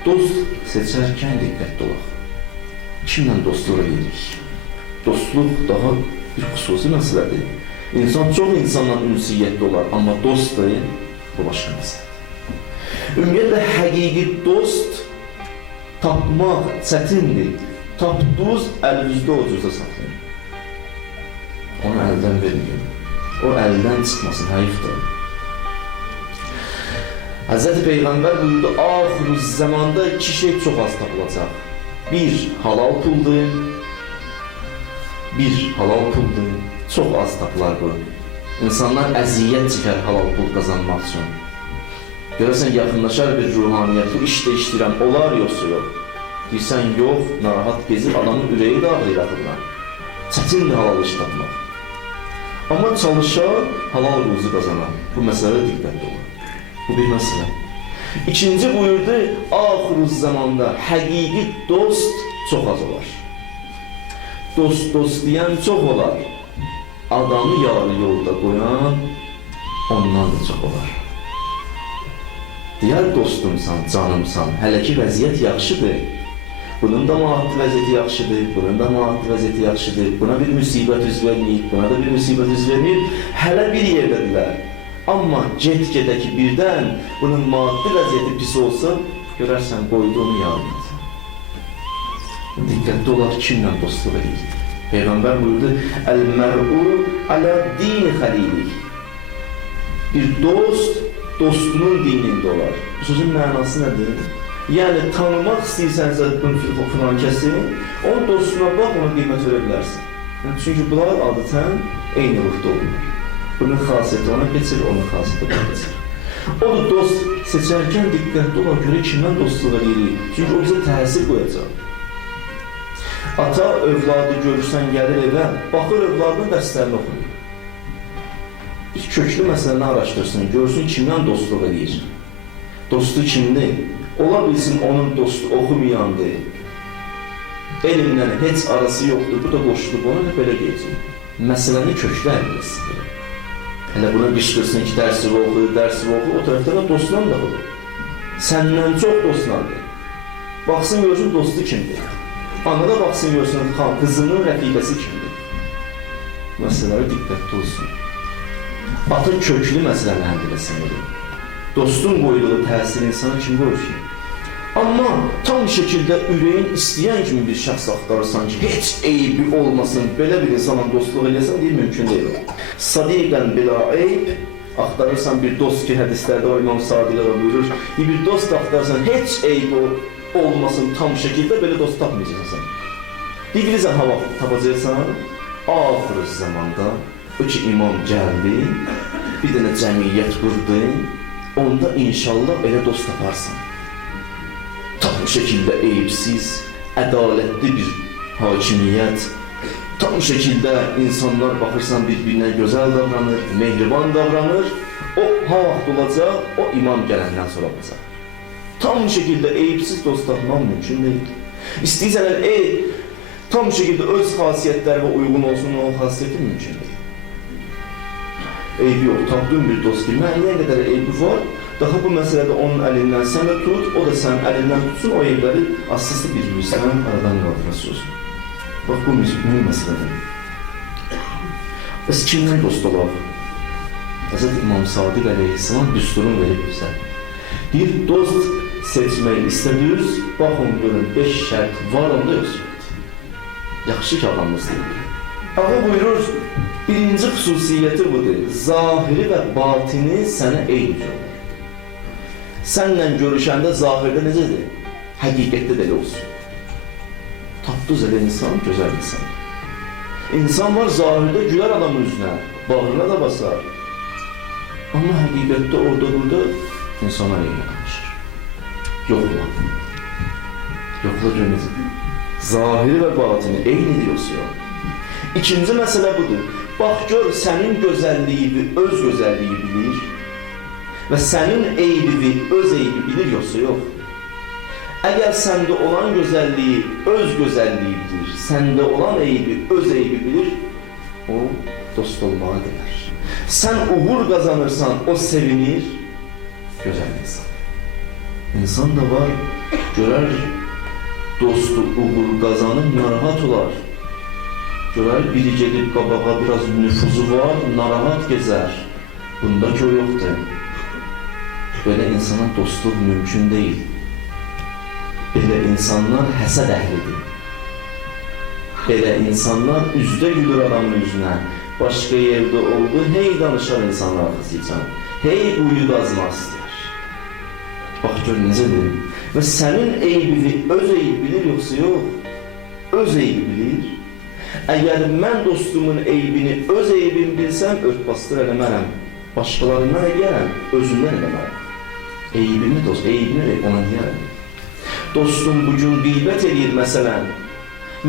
Dost seçərkən diqqətli olaq. Kimlə dostluq edirik? Dostluq daha bir xüsusi məsələdir. İnsan çox insanla ünsiyyətli olar, amma dostdur, bu başqa məsələdir. Ümumiyyətlə, həqiqi dost tapmaq çətindir. Tapdığınız əlinizdə o cüzdə saxlayın. Onu əldən verməyin. O əldən çıxmasın, həyifdir. Hz. Peyğəmbər buyurdu, axırı zamanda iki şey çox az tapılacaq. Bir, halal puldur. Çox az tapılar bu. İnsanlar əziyyət çəkər halal pul qazanmaq üçün. Görürsən, yaxınlaşar bir ruhaniyyət, bu işdə işləyirəm, olar yoxsa yox. Deyirsən, yox, narahat gezib, adamın ürəyi də ağlayır axırdan. Çətindir halal iş tapmaq. Amma çalışar, halal ruzu qazanar. Bu məsələdə diqqətli olur. Bu bir məsələ. İkinci buyurdu, axırı zamanda həqiqi dost çox az olar. Dost deyən çox olar. Adamı yarı yolda qoyan ondan da çox olar. Deyər dostumsan, canımsan, hələ ki vəziyyət yaxşıdır. Bunun da maddi vəziyyəti yaxşıdır, bunun da maddi vəziyyəti yaxşıdır. Buna bir müsibət üz verməyib, buna da bir müsibət üz verməyib. Hələ bir yerdədirlər. Amma get-gedə ki birdən bunun maddi vəziyyəti pis olsa, görərsən qoyduğunu yardım et. Diqqətli olar kimlə dostluq edir. Peyğəmbər buyurdu, Əl-mər'u alə dini xəlilik. Bir dost, dostunun dinində olar. Bu sözün mənası nədir? Yəni, tanımaq istəyirsənsə filan kəsin, onun dostuna bax, ona qiymət verə bilərsin. Çünki bunlar adətən eyni ruhda olurlar. Bunun xasiyyəti ona keçir, onun xasiyyəti ona keçir. O da dost seçərkən diqqətli olan görə kimdən dostluq edirik? Çünki o bizə təsir qoyacaq. Ata övladı görürsən, gəlir evə, baxır övladının dərslərini oxuyur. İlk köklü məsələni araşdırsın, görsün kimdən dostluq edir. Dostu kimdir? Ola bilsin onun dostu oxumayandır. Elmlə heç arası yoxdur, bu da qoşulub ona belə deyəcək. Məsələni köklü əlləsin. Hələ buna qışqırsın ki, dərsi oxu, o tərəfdən də dostla da olur. Səndən çox dostlandır. Baxsın görsün dostu kimdir. Ana da baxsın görsün qızının rəfiqəsi kimdir. Məsələləri diqqətli olsun. Ata köklü məsələni həll eləsin. Dostun qoyduğu təsir insana kim qoyur ki? Amma tam şəkildə ürəyin istəyən kimi bir şəxs axtarırsan ki, heç eybi olmasın, belə bir insanla dostluq edəsən, deyil, mümkün deyil. Sadiqən bila eyb, axtarırsan bir dost ki, hədislərdə o İmam Sadiqə buyurur, bir dost axtarırsan, heç eybi olmasın tam şəkildə, belə dost tapmayacaqsan. Diqlizən hava tapacaqsan, axırı zamanda, o ki, imam gəldi, bir dənə cəmiyyət qurdu, onda inşallah elə dost taparsan. Tam şəkildə eyibsiz, ədalətli bir hakimiyyət, tam şəkildə insanlar baxırsan bir-birinə gözəl davranır, mehriban davranır, o vaxt olacaq, o imam gələndən sonra olacaq. Tam şəkildə eyibsiz dost tapmaq mümkün deyil. İstəyirsən, tam şəkildə öz xasiyyətlərinə uyğun olsun, o xasiyyəti mümkün deyil. Eybi yox, tapdığın bir dost ki, müəyyən qədər eybi var, daha bu məsələdə onun əlindən sən də tut, o da sənin əlindən tutsun, o evləri asısı bir-bir sən aradan qaldırası olsun. Bax, bu mühüm məsələdir. Bəs kimdən dost olaq? Hz. İmam Sadiq əleyhissalam düsturun verib bizə. Bir dost seçmək istədiniz, baxın, görün, 5 şərt var, onda yoxsa. Yaxşı ki, adamımızdır. Ağa buyurur, birinci xüsusiyyəti budur, zahiri və batini sənə eyni olur. Sənlə görüşəndə zahirdə necədir? Həqiqətdə də elə olsun. Tapdız elə insan, gözəl insan. İnsan var, zahirdə gülər adamın üzünə, bağrına da basar. Amma həqiqətdə orada-burada insana eyni danışır. Yoxla. Yoxla görməyəcək. Zahiri və batini eynidir yoxsa yox. İkinci məsələ budur. Bax, gör, sənin gözəlliyi öz gözəlliyi bilir və sənin eybivi öz eybi bilir yoxsa yox. Əgər səndə olan gözəlliyi öz gözəlliyi bilir, səndə olan eybi öz eybi bilir, o dost olmağa dilər. Sən uğur qazanırsan, o sevinir, gözəl insan. İnsan da var, görər dostu uğur qazanıb narahat olar. Görər biri gedib qabağa biraz nüfuzu var, narahat gezər. Bundakı o yoxdur. Belə insana dostluq mümkün deyil. Belə insanlar həsəd əhlidir. Belə insanlar üzdə gülür adamın üzünə. Başqa yerdə oldu, hey danışar insanlar arxasıcan. Hey uyu qazmaq istəyər. Bax gör necədir. Və sənin eybini öz eybi bilir yoxsa yox? Öz eybi bilir. Əgər mən dostumun eybini öz eybimi bilsəm, örtbasdır eləmərəm. Başqalarından eləyərəm, özümdən eləmərəm. Eybimi dost, eybini ona deyərəm. Dostum bugün qeybət eləyir məsələn.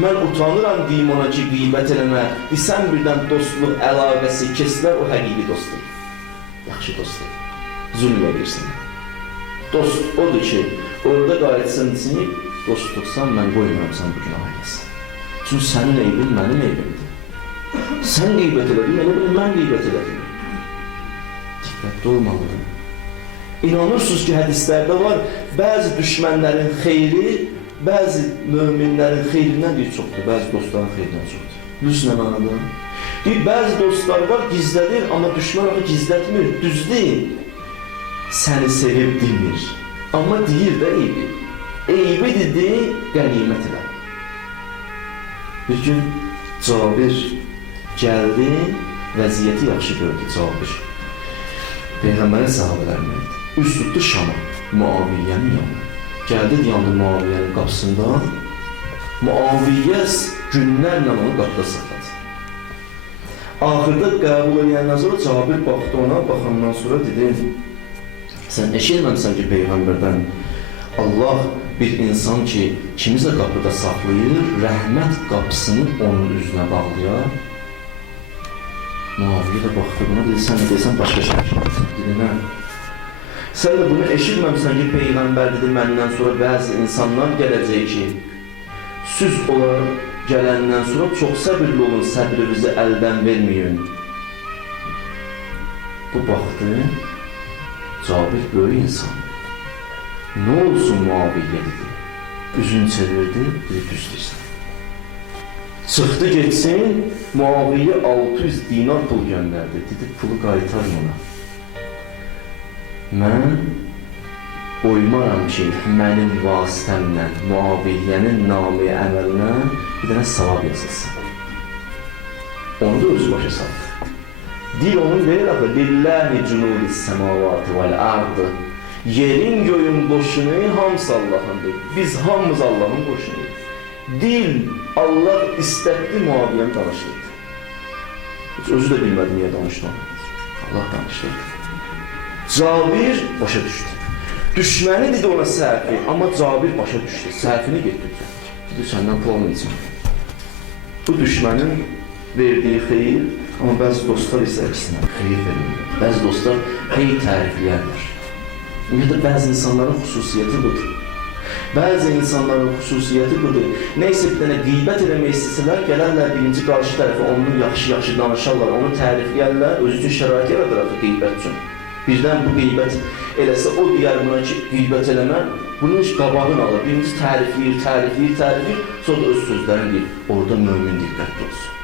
Mən utanıram deyim ona ki, qeybət eləmə. Desəm birdən dostluq əlaqəsi kesilər, o həqiqi dost deyil. Yaxşı dost deyil. Zülm edirsin. Dost odur ki, orada qayıtsın desin, dostluqsan mən qoymuramsan bugün ailəsin. Çünki sənin eybin mənim eybimdir. Sən qeybət elədin, elə bilin mən qeybət elədim. Diqqətli olmalıdır. İnanırsınız ki, hədislərdə var, bəzi düşmənlərin xeyri, bəzi möminlərin xeyrindən deyir çoxdur, bəzi dostların xeyrindən çoxdur. Düzlə mənada. Deyir, bəzi dostlar var, gizlədir, amma düşmən onu gizlətmir, düzdür. Səni sevib demir, amma deyir də eybi. Eybi dedi, qənimət elə. Bir gün Cabir gəldi, vəziyyəti yaxşı gördü Cabir. Peyğəmbərin sahabələrinə üst tutdu Şama, Muaviyyənin yanına. Gəldi, yandı Muaviyyənin qapısında. Muaviyyə günlərlə onu qapıda saxladı. Axırda qəbul edəndən sonra Cabir baxdı ona, baxandan sonra dedi, sən eşitməmsən ki, Peyğəmbərdən Allah bir insan ki, kimisə qapıda saxlayır, rəhmət qapısını onun üzünə bağlayar. Muaviyyə də baxdı buna, dedi, sən nə deyəsən, başqa şey. Dedi, nə? Sən də bunu eşitməmsən ki, Peyğəmbər dedi, məndən sonra bəzi insanlar gələcək ki, süz olaraq gələndən sonra çox səbirli olun, səbrinizi əldən verməyin. Bu baxdı, Cabir böyük insan. Nə olsun Muaviyyə dedi. Üzünü çevirdi, dedi, düz deyirsən. Çıxdı geçsin, Muaviyyə 600 dinar pul göndərdi. Dedi, pulu qaytarım ona. Mən qoymaram ki, mənim vasitəmlə Muaviyyənin namı əməlinə bir dənə savab yazılsın. Onu da özü başa saldı. Dil onun verir axı, Lillahi cunudis səmavatı vəl-ardı. Yerin göyün qoşunu hamısı Allahındır. Biz hamımız Allahın qoşunuyuz. Dil, Allah istətdi Muaviyyəni danışdırdı. Heç özü də bilmədi niyə danışdı. Allah danışdırdı. Cabir başa düşdü. Düşməni dedi ona səhvi, amma Cabir başa düşdü. Səhvini getirdi. Dedi, səndən pul almayacaq. Bu düşmənin verdiyi xeyir, amma bəzi dostlar isə əksinə xeyir verirlər. Bəzi dostlar xeyir tərifləyərlər. Ümumiyyətlə, bəzi insanların xüsusiyyəti budur. Bəzi insanların xüsusiyyəti budur. Neysə bir dənə qeybət eləmək istəsələr, gələrlər birinci qarşı tərəfə, onu yaxşı-yaxşı danışarlar, onu tərifləyərlər, özü üçün şərait yaradır qeybət üçün. Birdən bu qeybət eləsə, o deyər buna ki, qeybət eləmə, bunun qabağını alır. Birinci tərifləyir, sonra da öz sözlərini deyir. Orada mömin diqqətli olsun.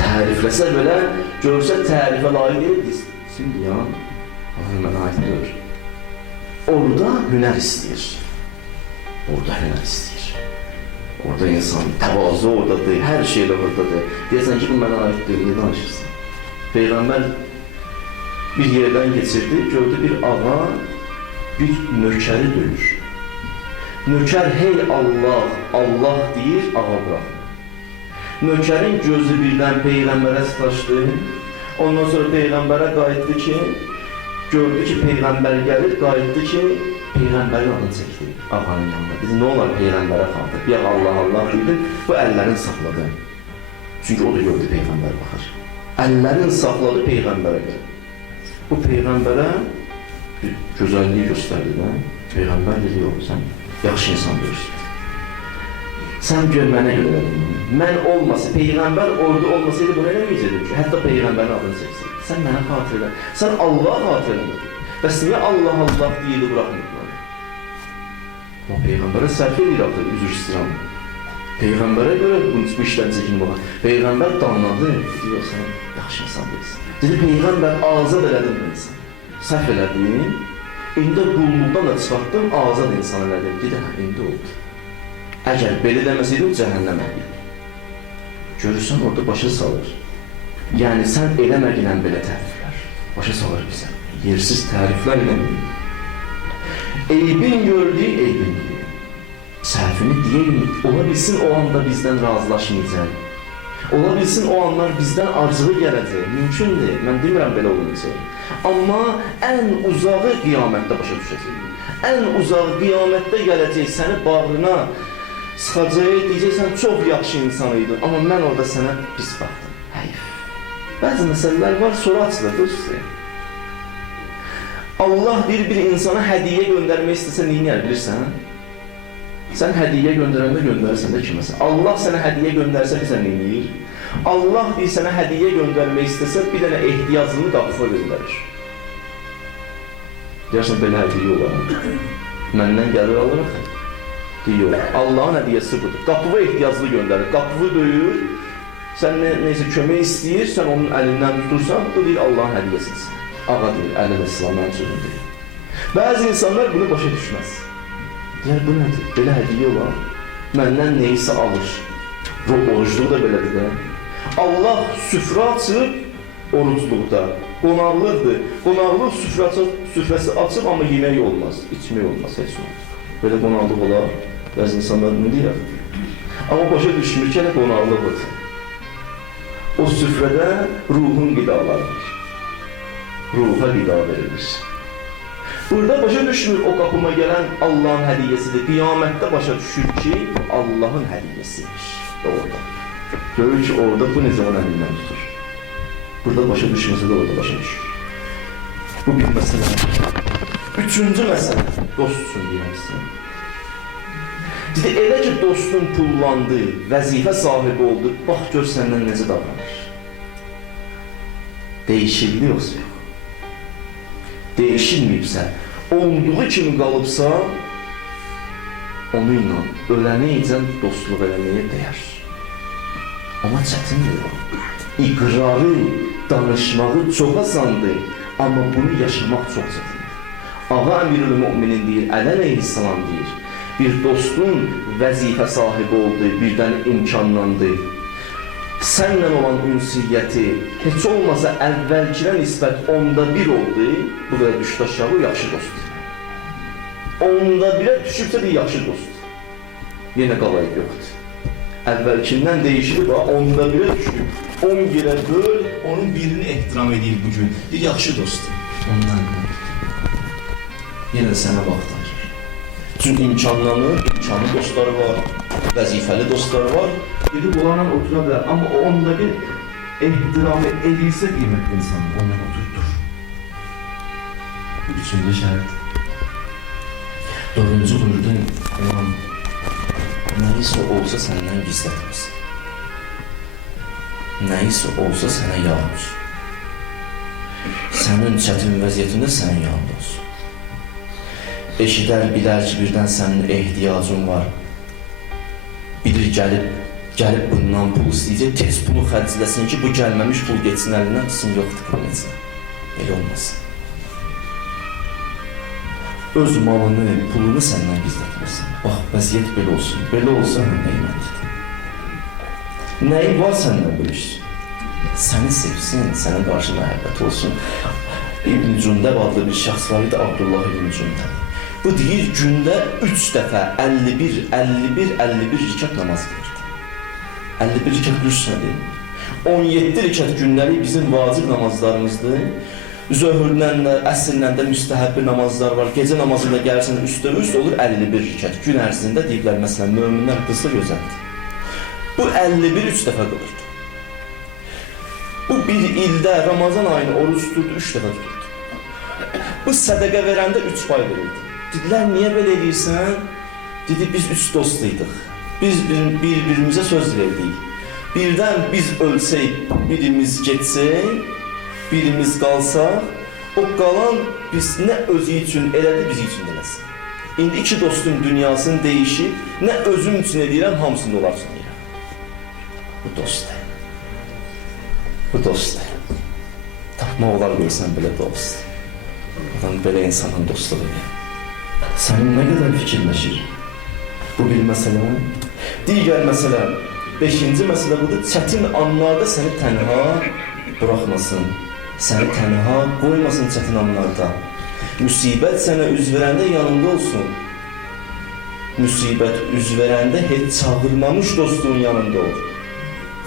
Tərifləsə belə, görsə tərifə layiq deyil, şimdi ya, Allah mənə aiddir. Orada hünər istəyir. Orada hünər istəyir. Orada insan təvazı oradadır, hər şey də oradadır. Deyəsən ki, bu mənə aiddir, niyə danışırsın? Peyğəmbər bir yerdən geçirdi, gördü bir ağa bir nökəri döyür. Nökər hey Allah, Allah deyir, ağa bıraxır. Nökərin gözü birdən Peyğəmbərə sataşdı. Ondan sonra Peyğəmbərə qayıtdı ki, gördü ki, Peyğəmbər gəlir, qayıtdı ki, Peyğəmbərin adını çəkdi ağanın yanında. Dedi, nə olar Peyğəmbərə qaldı? Bir Allah, Allah deyildi, bu əllərini saxladı. Çünki o da gördü Peyğəmbər baxır. Əllərini saxladı Peyğəmbərə gəlir. Bu Peyğəmbərə bir gözəlliyi göstərdi də. Peyğəmbər dedi, yox, sən yaxşı insan görürsün. Sən gör mənə görə edin. Mən olmasa, Peyğəmbər orada olmasaydı bunu eləməyəcəkdim ki, hətta Peyğəmbərin adını çəksəydi. Sən mənə xatır elə, sən Allah'a xatır elə. Bəs niyə Allah, Allah deyildi, bıraxmırdılar? O Peyğəmbərə sərf edir axı, üzr istəyirəm. Peyğəmbərə görə bu işlərin çəkini baxa. Peyğəmbər danladı, deyir, sən yaxşı insan deyilsin. Dedi, Peyğəmbər azad elədim bu insan. Səhv elədim, indi qulluqdan da çıxartdım, azad insan elədim. Dedi, indi oldu. Əgər belə deməsəydi, o cəhənnəm əhli. Görürsən, orada başa salır. Yəni, sən eləməklə belə təriflər. Başa salır bizə. Yersiz təriflər eləməyir. Eybin gördüyü eybin deyir. Səhvini deyəyim, ola bilsin o anda bizdən razılaşmayacaq. Ola bilsin o anlar bizdən acığı gələcək. Mümkündür, mən demirəm belə olmayacaq. Amma ən uzağı qiyamətdə başa düşəcək. Ən uzağı qiyamətdə gələcək, səni bağrına sıxacaq, deyəcəksən, çox yaxşı insan idin. Amma mən orada sənə pis baxdım. Həyif. Bəzi məsələlər var, sonra açılır, dostlar. Allah bir insana hədiyyə göndərmək istəsə, neyniyər, bilirsən? Sən hədiyyə göndərəndə göndərsən də kiməsə. Allah sənə hədiyyə göndərsə, bizə neyniyir? Allah bir sənə hədiyyə göndərmək istəsə, bir dənə ehtiyacını qapıfa göndərir. Deyərsən, belə hədiyyə olar. Məndən gəlir alırıq. Deyir, Allahın hədiyyəsi budur. Qapıva ehtiyacını göndərir. Qapıvı döyür, sən neysə kömək istəyir, sən onun əlindən tutursan, bu deyir Allahın hədiyyəsidir. Ağa deyir, ələ və İslamın sözünü deyir. Bəzi insanlar bunu başa düşməz. Deyər, bu nədir? Belə hədiyyə olar. Məndən neysə alır. Orucluq da belədir də. Allah süfrə açıb orucluqda. Qonaqlıqdır. Qonaqlıq süfrəsi açıb, amma yemək olmaz. İçmək olmaz, heç olmaz. Belə qonaqlıq olar. Bəzi insanlar bunu deyir. Amma başa düşmür ki, elə qonaqlıqdır. O süfrədə ruhun qidaları var. Ruha qida verilir. Burada başa düşmür, o qapıma gələn Allahın hədiyyəsidir. Qiyamətdə başa düşür ki, Allahın hədiyyəsidir. Orada. Görür ki, orada bu necə onun əlindən tutur. Burada başa düşməsə də orada başa düşür. Bu bir məsələ. Üçüncü məsələ, dost üçün deyəmsin. Dedi, elə ki, dostun pullandı, vəzifə sahibi oldu, bax, gör səndən necə davranır. Dəyişildi yoxsa yox. Değişilməyibsə, olduğu kimi qalıbsa, onunla ölənəyəcən dostluq eləməyə dəyər. Amma çətindir o. İqrarı, danışmağı çox asandır, amma bunu yaşamaq çox çətindir. Ağa Əmirül Müminin deyir, Əli əleyhissalam deyir, bir dostun vəzifə sahibi oldu, birdən imkanlandı. Sənlə olan ünsiyyəti heç olmasa əvvəlkinə nisbət 1/10 oldu, bu qədər düşdü aşağı, yaxşı dostdur. 1/10 düşübsə də yaxşı dostdur. Yenə qalayıb yoxdur. Əvvəlkindən deyişilib, 1/10 düşüb. 10 yerə böl, onun birini ehtiram edir bugün. Bir yaxşı dostdur. Ondan yenə də sənə baxdır. Çünki imkanlı dostları var, vəzifəli dostları var. Dedi, bunlarla otura bilər, amma o 1/10 ehtiramı edirsə qiymətli insan, onunla oturdur. Üçüncü şərt. Dördüncü buyurdu, nəysə olsa səndən gizlətməsin. Nəysə olsa sənə yağmır. Sənin çətin vəziyyətində sənin yanında olsun. Eşidər, bilər ki, birdən sənin ehtiyacın var. Bilir, gəlib bundan pul istəyəcək, tez pulu xərcləsin ki, bu gəlməmiş pul geçsin əlindən, tutsun, yoxdur, qılmayacaq. Elə olmasın. Öz malını, pulunu səndən gizlətməsin. Bax, vəziyyət belə olsun. Belə olsa, neyməndidir. Nəyi var səndən bölüşsün? Səni sevsin, sənin qarşı məhəbbət olsun. İbn Cündəb adlı bir şəxs var idi, Abdullah İbn Cündəb. Bu deyir, gündə 3 dəfə 51 rikat namaz qılırdı. 51 rikat qılırsandır. 17 rikat gündəlik bizim vacib namazlarımızdır. Zöhrdən də, əsrlə də müstəhəbbi namazlar var. Gecə namazında gəlsən üstə üst olur 51 rikat. Gün ərzində deyiblər, məsələn, möminlər qılsa gözəldir. Bu 51 3 dəfə qılırdı. Bu bir ildə Ramazan ayını oruç tuturdu, 3 dəfə tuturdu. Bu sədəqə verəndə 3 pay verirdi. Dedilər, niyə belə edirsən? Dedi, biz 3 dostluydıq. Biz bir-birimizə söz verdik. Birdən biz ölsək, birimiz getsək, birimiz qalsaq, o qalan biz nə özü üçün elədi, bizi üçün eləsin. İndi iki dostum dünyasını değişib, nə özüm üçün edirəm, hamısını onlar üçün edirəm. Bu dostdur. Bu dostdur. Tapmaq olar görsən belə dost. Adam belə insanın dostluğu edir. Sənin nə qədər fikirləşir? Bu bir məsələ. Digər məsələ, 5-ci məsələ budur, çətin anlarda səni tənha buraxmasın. Səni tənha qoymasın çətin anlarda. Müsibət sənə üz verəndə yanında olsun. Müsibət üz verəndə heç çağırmamış dostluğun yanında ol.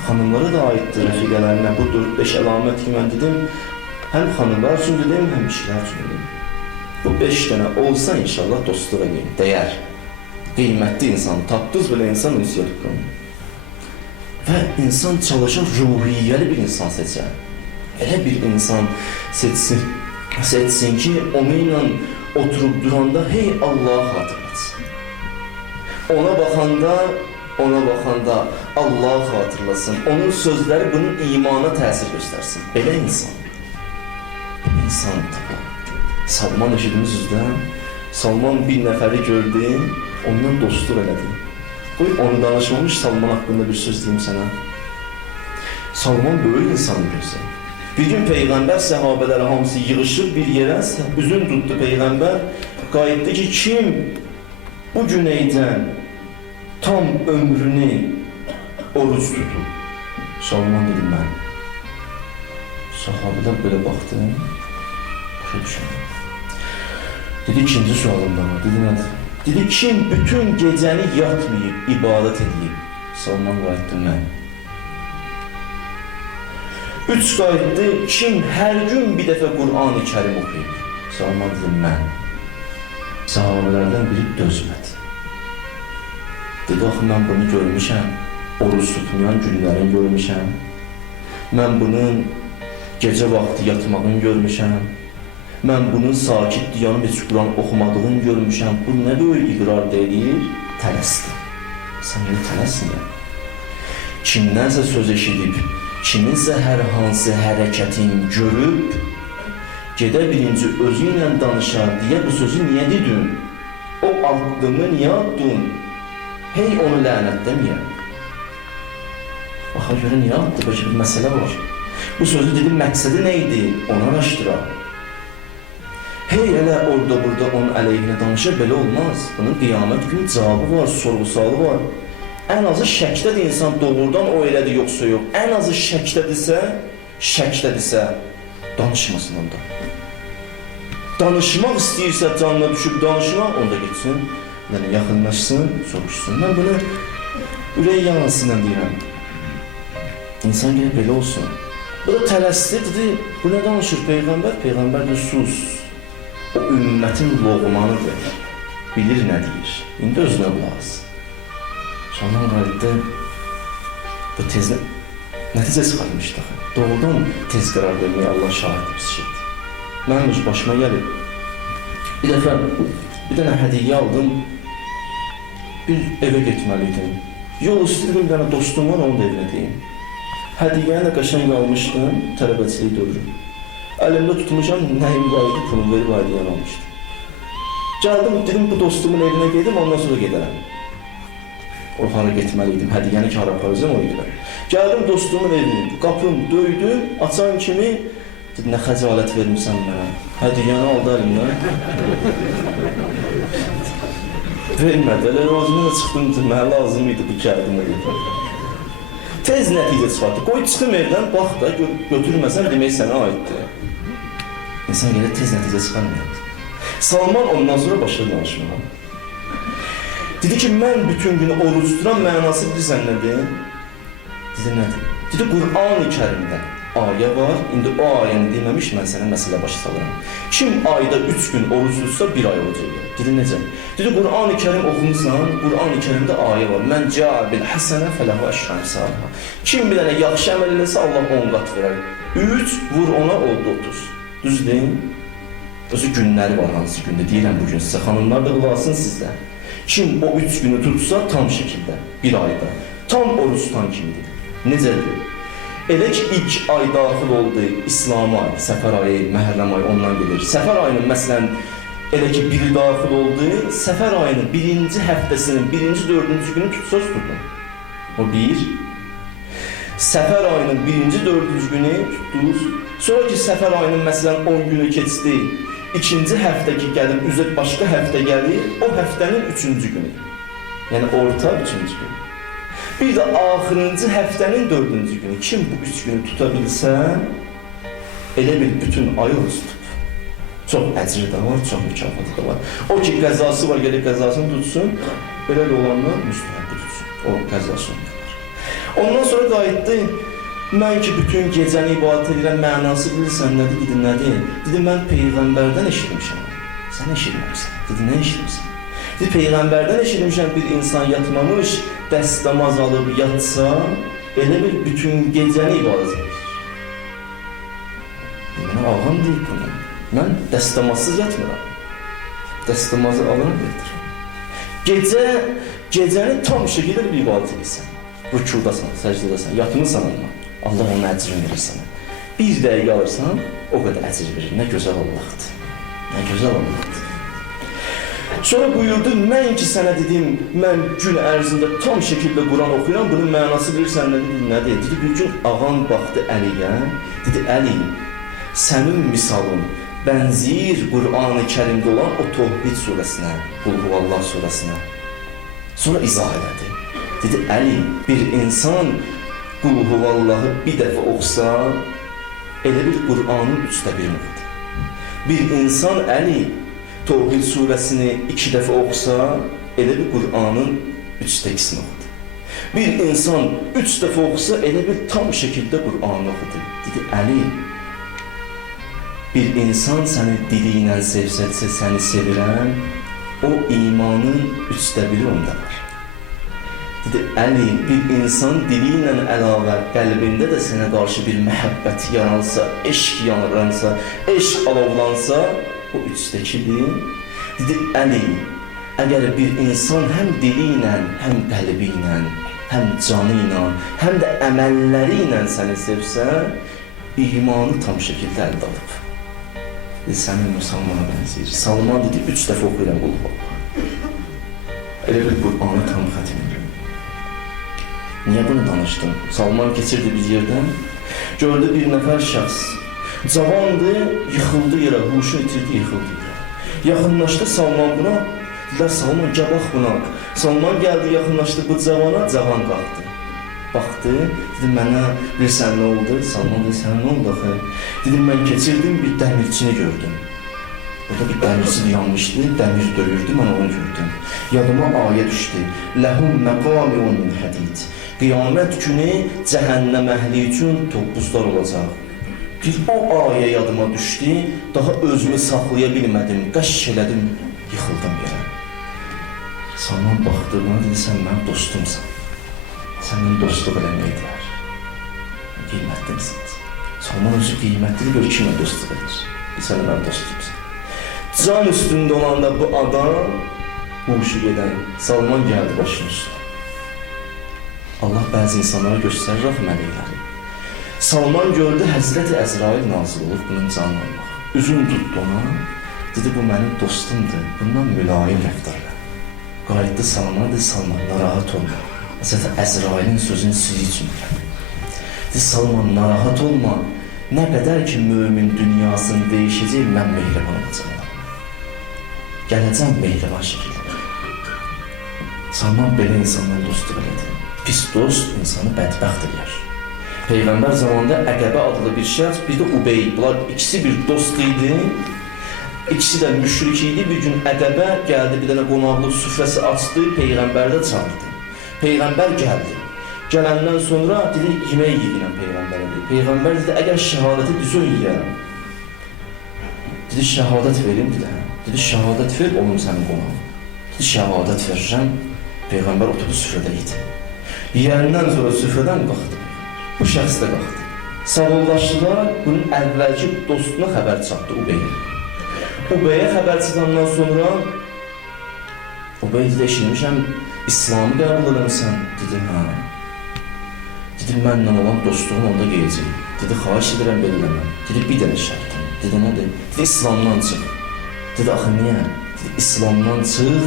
Xanımlara da aiddir rəfiqələrinə. Bu 4-5 əlamət ki, mən dedim, həm xanımlar üçün dedim, həm kişilər üçün dedim. Bu 5 dənə olsa inşallah dostluğa dəyər. Qiymətli insan, tapdınız belə insan ünsiyyət qurun. Və insan çalışan ruhiyyəli bir insan seçər. Elə bir insan seçsin ki, onunla oturub duranda hey Allah'ı hatırlatsın. Ona baxanda Allah'ı hatırlasın. Onun sözləri bunun imana təsir göstərsin. Belə insan. İnsan tapar. Salman eşidimiz üzdə. Salman bir nəfəri gördü, ondan dostluq elədi. Qoy onu danışmamış Salman haqqında bir söz deyim sənə. Salman böyük insanı görsən. Bir gün Peyğəmbər səhabələri hamısı yığışır bir yerə, üzün tutdu Peyğəmbər. Qayıtdı ki, kim bu güneydən tam ömrünü oruç tutub? Salman dedi, mən. Sahabələr belə baxdı, başa düşündü. Dedi, ikinci sualım da var, dedi, nədir? Dedi, kim bütün gecəni yatmayıb, ibadət edib? Salman qayıtdı, mən. 3 qayıtdı, kim hər gün bir dəfə Qur'an-ı Kərim oxuyub? Salman dedi, mən. Sahabələrdən biri dözmədi. Dedi, axı, mən bunu görmüşəm, oruç tutmayan günlərini görmüşəm. Mən bunun gecə vaxtı yatmağını görmüşəm. Mən bunun sakit diyanıb heç Quran oxumadığını görmüşəm. Bu nə böyük iqrar deyir? Tələsdir. Sən bunu tələsin ya. Kimdənsə söz eşidib, kiminsə hər hansı hərəkətin görüb, gedə birinci özü ilə danışar, deyə bu sözü niyə dedin? O addımı niyə attın? Hey onu lənətləməyəm. Baxa görə niyə attı? Bəlkə bir məsələ var. Bu sözü dedim, məqsədi nə idi? Onu araşdırar. Hey elə orada burada onun əleyhinə danışır, belə olmaz. Bunun qiyamət günü cavabı var, sorğu-sualı var. Ən azı şəkdədir insan doğrudan o elədir, yoxsa yox. Ən azı şəkdədirsə, danışmasın onda. Danışmaq istəyirsə, canına düşüb danışmaq, onda geçsin. Yəni, yaxınlaşsın, soruşsun. Mən bunu ürək yanısından deyirəm. İnsan gəlib belə olsun. Bu da tələsdi, dedi, bu nə danışır Peyğəmbər? Peyğəmbər də sus. O ümmətin loğmanıdır. Bilir nə deyir. İndi özünə qulaq. Sondan qayıtdı, bu tez nəticə çıxarmışdı. Doğrudan tez qərar verməyə Allah şahiddir bir şeydir. Mənim öz başıma gəlib. Bir dəfə, bir dənə hədiyyə aldım, bir evə getməliydim. Yol üstü bir dənə dostum var, onu da evinə deyim. Hədiyyəni də qəşəng almışdım, tələbəçilik dövrü. Əlimdə tutmuşam, nəyim var idi, pulum verib hədiyyəni almışdım. Gəldim, dedim, bu dostumun evinə gedim, ondan sonra gedərəm. O hara getməliydim, hədiyyəni ki, hara aparacam, o gedərəm. Gəldim dostumun evini, qapım döydüm, açan kimi, dedim, nə xəcalət vermişsən mənə, hədiyyəni aldı əlimdən. Vermədi, elə özümə də çıxdım, mənə lazım idi bu kərdimə dedim. Tez nəticə çıxardı, qoy çıxım evdən, bax da, götürməsən demək sənə aiddir. İnsan gələ tez nəticə çıxarmıyordu. Salman ondan sonra başladı danışmağa. Dedi ki, mən bütün günü oruç tuturam, mənası bilirsən nədir? Dedi, nədir? Dedi, Qur'an-ı Kərimdə ayə var, indi o ayəni deməmiş, mən sənə məsələ başa salıram. Kim ayda 3 gün oruç tutsa, 1 ay olacaq. Dedi, necə? Dedi, Qur'an-ı Kərim oxumusan, Qur'an-ı Kərimdə ayə var. Mən cəbil həsənə fələhu əşrəm səhərhə. Kim bir dənə yaxşı əməl eləsə, Allah 10 qat verər. 3 vur ona, oldu 30. Düz deyin. Özü günləri var hansı gündə, deyirəm bugün sizə, xanımlar da qulaqsın sizdə. Kim o 3 günü tutsa, tam şəkildə, 1 ayda, tam oruç tutan kimidir. Necədir? Elə ki, ilk ay daxil oldu İslam ayı, Səfər ayı, Məhərrəm ayı ondan gedir. Səfər ayının məsələn Elə ki biri daxil oldu, səfər ayının birinci həftəsinin birinci dördüncü günü tutsaz tutdum. O bir. Səfər ayının birinci dördüncü günü tutdunuz. Sonra ki səfər ayının məsələn 10 günü keçdi. İkinci həftə ki gəlir, üzə başqa həftə gəlir, o həftənin üçüncü günü. Yəni orta üçüncü gün. Bir də axırıncı həftənin dördüncü günü. Kim bu üç günü tuta bilsə, elə bir bütün ay oruç tutub. Çox əcri də var, çox mükafatı da var. O ki qəzası var, gəlib qəzasını tutsun, belə də olanlar müstəhəqli tutsun. O qəzasını tutar. Ondan sonra qayıtdı. Mən ki bütün gecəni ibadət edirəm, mənası bilirsən nədir? Dedi, nədir? Dedi, mən Peyğəmbərdən eşitmişəm. Sən eşitməmsən. Dedi, nə eşitmişsən? Dedi, Peyğəmbərdən eşitmişəm, bir insan yatmamış, dəstəmaz alıb yatsa, elə bir bütün gecəni ibadət edir. Mənə ağam deyib bunu. Mən dəstəmazsız yatmıram. Dəstəmazı alınıb yatırım. Gecəni tam şəkildə bir ibadət edirsən. Rükudasan, səcdədəsən, yatmırsan amma. Allah onun əcrini verir sənə. Bir dəqiqə alırsan, o qədər əcr verir. Nə gözəl Allahdır. Nə gözəl Allahdır. Sonra buyurdu, mən ki sənə dedim, mən gün ərzində tam şəkildə Quran oxuyuram, bunun mənası bilirsən nədir? Nədir? Dedi, bir gün ağam baxdı Əliyə, dedi, Əli, sənin misalın bənzir Qur'an-ı Kərimdə olan o Tohid surəsinə, Qul Huvallah surəsinə. Sonra izah elədi. Dedi, Əli, bir insan Qul Huvallahı bir dəfə oxusa, elə bir Qur'anın 1/3 oxudu. Bir insan Əli, Tohid surəsini 2 dəfə oxusa, elə bir Qur'anın 3/2 oxudu. Bir insan 3 dəfə oxusa, elə bir tam şəkildə Qur'anı oxudu. Dedi, Əli, bir insan səni dili ilə sevsə, səni sevirəm, o imanın 1/3 onda var. Dedi, Əli, bir insan dili ilə əlavə qəlbində də sənə qarşı bir məhəbbət yaransa, eşq yaransa, eşq alovlansa, o 3/2'dir. Dedi, Əli, əgər bir insan həm dili ilə, həm qəlbi ilə, həm canı ilə, həm də əməlləri ilə səni sevsə, imanı tam şəkildə əldə alıb. Dedi, sənin Müslümana bənzəyir. Salman dedi, 3 dəfə oxuyuram Qul Huvallah. Elə bir Qur'anı tam xətim edirəm. Niyə bunu danışdım? Salman keçirdi bir yerdən, gördü bir nəfər şəxs. Cavandı, yıxıldı yerə, huşunu itirdi, yıxıldı yerə. Yaxınlaşdı Salman buna, dedilər, Salman gəbax buna. Salman gəldi, yaxınlaşdı bu cavana, cavan qalxdı. Baxdı, dedi, mənə bilirsən nə oldu? Salman dedi, sənə nə oldu axı? Dedim, mən keçirdim, bir dəmirçini gördüm. Burada bir dəmirçi yanmışdı, dəmir döyürdü, mən onu gördüm. Yadıma ayə düşdü. Ləhum məqamiun min hədid. Qiyamət günü cəhənnəm əhli üçün topuzlar olacaq. Bir o ayə yadıma düşdü, daha özümü saxlaya bilmədim, qəşş elədim, yıxıldım yerə. Salman baxdı, bana dedi, sən mənim dostumsan. Sənin dostluq eləməkdir. Qiymətlimsiniz. Salman özü qiymətlidir, gör kimə dostluq edir. Sən mənim dostumsan. Can üstündə olanda bu adam, huşu gedən, Salman gəldi başının üstüne. Allah bəzi insanlara göstərir rəhmələkləri. Salman gördü, Həzrəti Əzrail nazil olur, bunun canını almaq. Üzün tutdu ona, dedi, bu mənim dostumdur, bundan mülayim rəftarla. Qayıtdı Salman, dedi, Salman, narahat olma. Həzrəti Əzrailin sözünü sizi üçün gəlir. Dedi, Salman, narahat olma, nə qədər ki mümin dünyasını değişəcək, mən mehriban olacağım. Gələcəm mehriban şəkildə. Salman belə insandan dostluq elədi. Pis dost insanı bədbəxt edir. Peyğəmbər zamanında Əqəbə adlı bir şəxs, bir də Ubey. Bunlar ikisi bir dost idi. İkisi də müşrik idi. Bir gün Əqəbə gəldi, bir dənə qonaqlıq süfrəsi açdı, Peyğəmbər də çağırdı. Peyğəmbər gəldi. Gələndən sonra dedi, yemək yiyinəm Peyğəmbərə dedi. Peyğəmbər dedi, əgər şəhadəti düzün yiyərəm. Dedi, şəhadət verim, dedi. Dedi, şəhadət ver, olum sənin qonağın. Dedi, şəhadət verirəm. Peyğəmbər oturdu süfrədə yedi. Yiyəndən sonra süfrədən qalxdı. Bu şəxs də qalxdı. Sağollaşdılar, bunun əvvəlki dostuna xəbər çatdı Ubeyə. Ubeyə xəbər çatandan sonra Ubey dedi, eşitmişəm, İslamı qəbul edəmsən. Dedi, hə. Dedi, mənlə olan dostluğun onda qeyəcək. Dedi, xahiş edirəm, belə eləməm. Dedi, bir dənə şərtim. Dedi, nədir? Dedi, İslamdan çıx. Dedi, axı niyə? Dedi, İslamdan çıx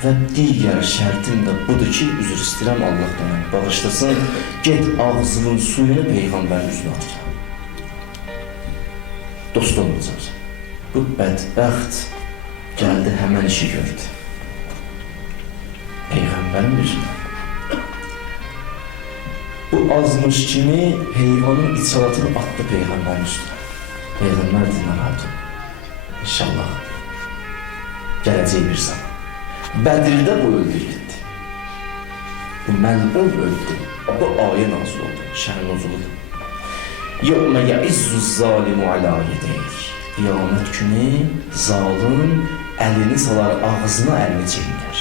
və digər şərtim də budur ki, üzr istəyirəm Allahdan məni bağışlasın, get ağzının suyunu Peyğəmbərin üzünə atacaq. Dost olmayacaqsan. Bu bədbəxt gəldi, həmən işi gördü. Peyğəmbərin üzünə. Bu azmış kimi heyvanın içalatını attı Peyğəmbərin üstünə. Peyğəmbər dedi, narahat ol. İnşallah gələcək bir zaman. Bədirdə bu öldü getdi. Bu məlun öldü. Bu ayə nazil oldu. Şəhər nuzuludur. Yevmə yəizzuz zalimu alə yedeyk. Qiyamət günü zalim əlini salar, ağzına əlini çekinər.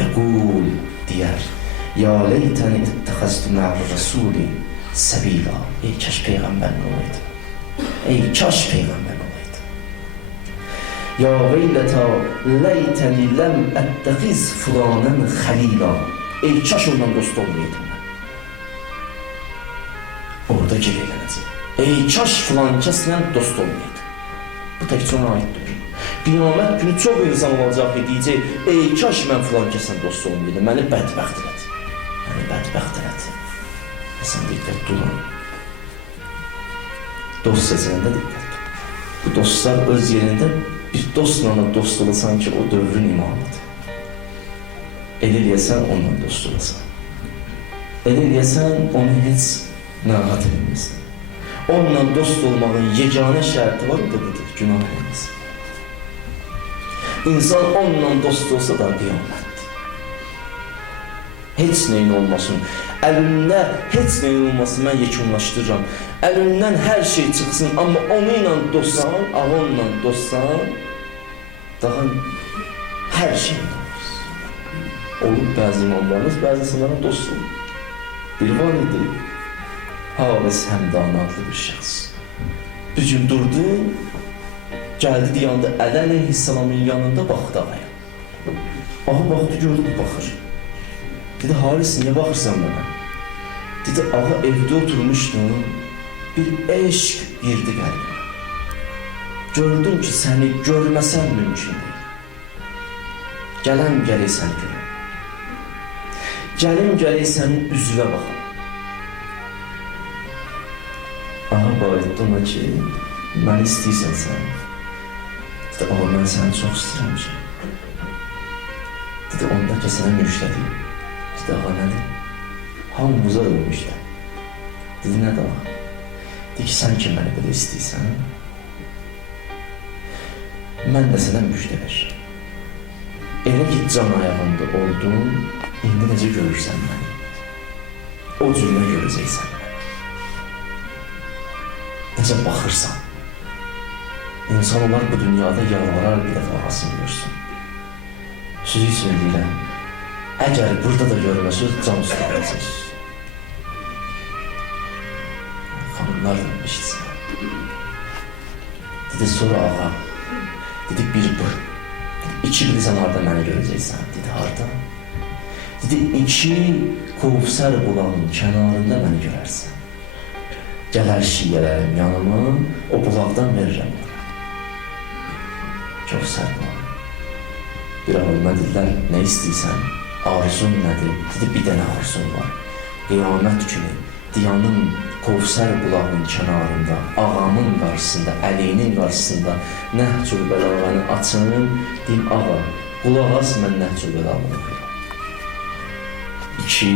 Yəqul deyər. Ya leytəni ittəxəztü mə'ar rəsuli səbila. Ey kaş Peyğəmbərin olaydı. Ey kaş Peyğəmbərin olaydı. Ya veylətə leytəni ləm əttexiz fulanən xəlila. Ey kaş ondan dost olmayaydım mən. Orada gel eylənəcək. Ey kaş filan kəslə dost olmayaydı. Bu təkcə ona aiddir. Qiyamət günü çox insan olacaq ki, deyəcək, ey kaş mən filan kəslə dost olmayaydım, məni bədbəxt elədi. Məni bədbəxt elədi. Sən diqqətli olun. Dost seçəndə diqqətli. Bu dostlar öz yerində bir dostla da dost olasan ki, o dövrün imamıdır. El eləyəsən, onunla dost olasan. El eləyəsən, onu heç narahat edilməsin. Onunla dost olmağın yeganə şərti var, o da budur, günah olmasın. İnsan onunla dost olsa da qiyamətdir. Heç neyin olmasın. Əlindən heç neyin olmasın, mən yekunlaşdırıram. Əlindən hər şey çıxsın, amma onunla dostsan, onunla dostsan, daha hər şeyin olur. Olub bəzi imamlarımız, bəzi insanlara dost olur. Bir var idi, Haris Həmdani adlı bir şəxs. Bir gün durdu, gəldi deyanda Əli əleyhissalamın yanında baxdı ağaya. Ağa baxdı, gördü, baxır. Dedi, Haris, niyə baxırsan mənə? Dedi, ağa evdə oturmuşdum, bir eşq girdi qəlbimə. Gördüm ki, səni görməsən mümkün deyil. Gələm gələk səni görəm. Gəlim gələk sənin üzvə baxam. Ağa barətdə ona ki, mən istəyirsən sən. Dedi, ağa, mən səni çox istəyirəm ki. Dedi, onda ki, sənə müjdədir. Dedi, ağa, nədir? Hamımıza da bu müjdə. Dedi, nədir ağa? Dedi ki, sən ki, məni belə istəyirsən. Mən də sənə müjdə verir. Elə ki, can ayağında oldun, indi necə görürsən məni? O cürünə görəcəksən məni. Necə baxırsan? İnsan olar bu dünyada yalvarar bir dəfə ağasını görsün. Sözü söyləyirəm, əgər burada da görməsiniz, can üstə qalacaq. Xanımlar demişsin. Dedi, sonra ağa, dedi, bir bu. İki bilirsən, harada məni görəcəksən. Dedi, harada? Dedi, iki Kovsər bulağın kənarında məni görərsən. Gələr şiyələrim yanıma, o bulaqdan verirəm ona. Kovsər bulağı. Bir ağılma dedilər, nə istəyirsən? Arzun nədir? Dedi, bir dənə arzun var. Qiyamət günü, diyanın Kovsər bulağının kənarında, ağamın qarşısında, əlinin qarşısında Nəhcül Bəlağəni açın, deyim, ağa, qulaq as, mən Nəhcül Bəlağını oxuyuram. 2,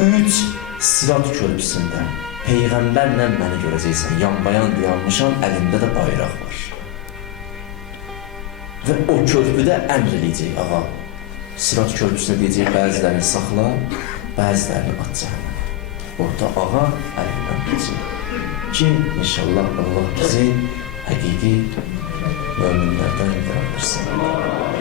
3, Sirat körpüsündə Peyğəmbərlə məni görəcəksən, yanbayan dayanmışam, əlimdə də bayraq var. Və o körpüdə əmr eləyəcək, ağa, Sirat körpüsünə deyəcək, bəzilərini saxla, bəzilərini at cəhənnəmə. Orada ağa əlindən geçir. Kim? İnşallah Allah bizi həqiqi möminlərdən yaradırsın.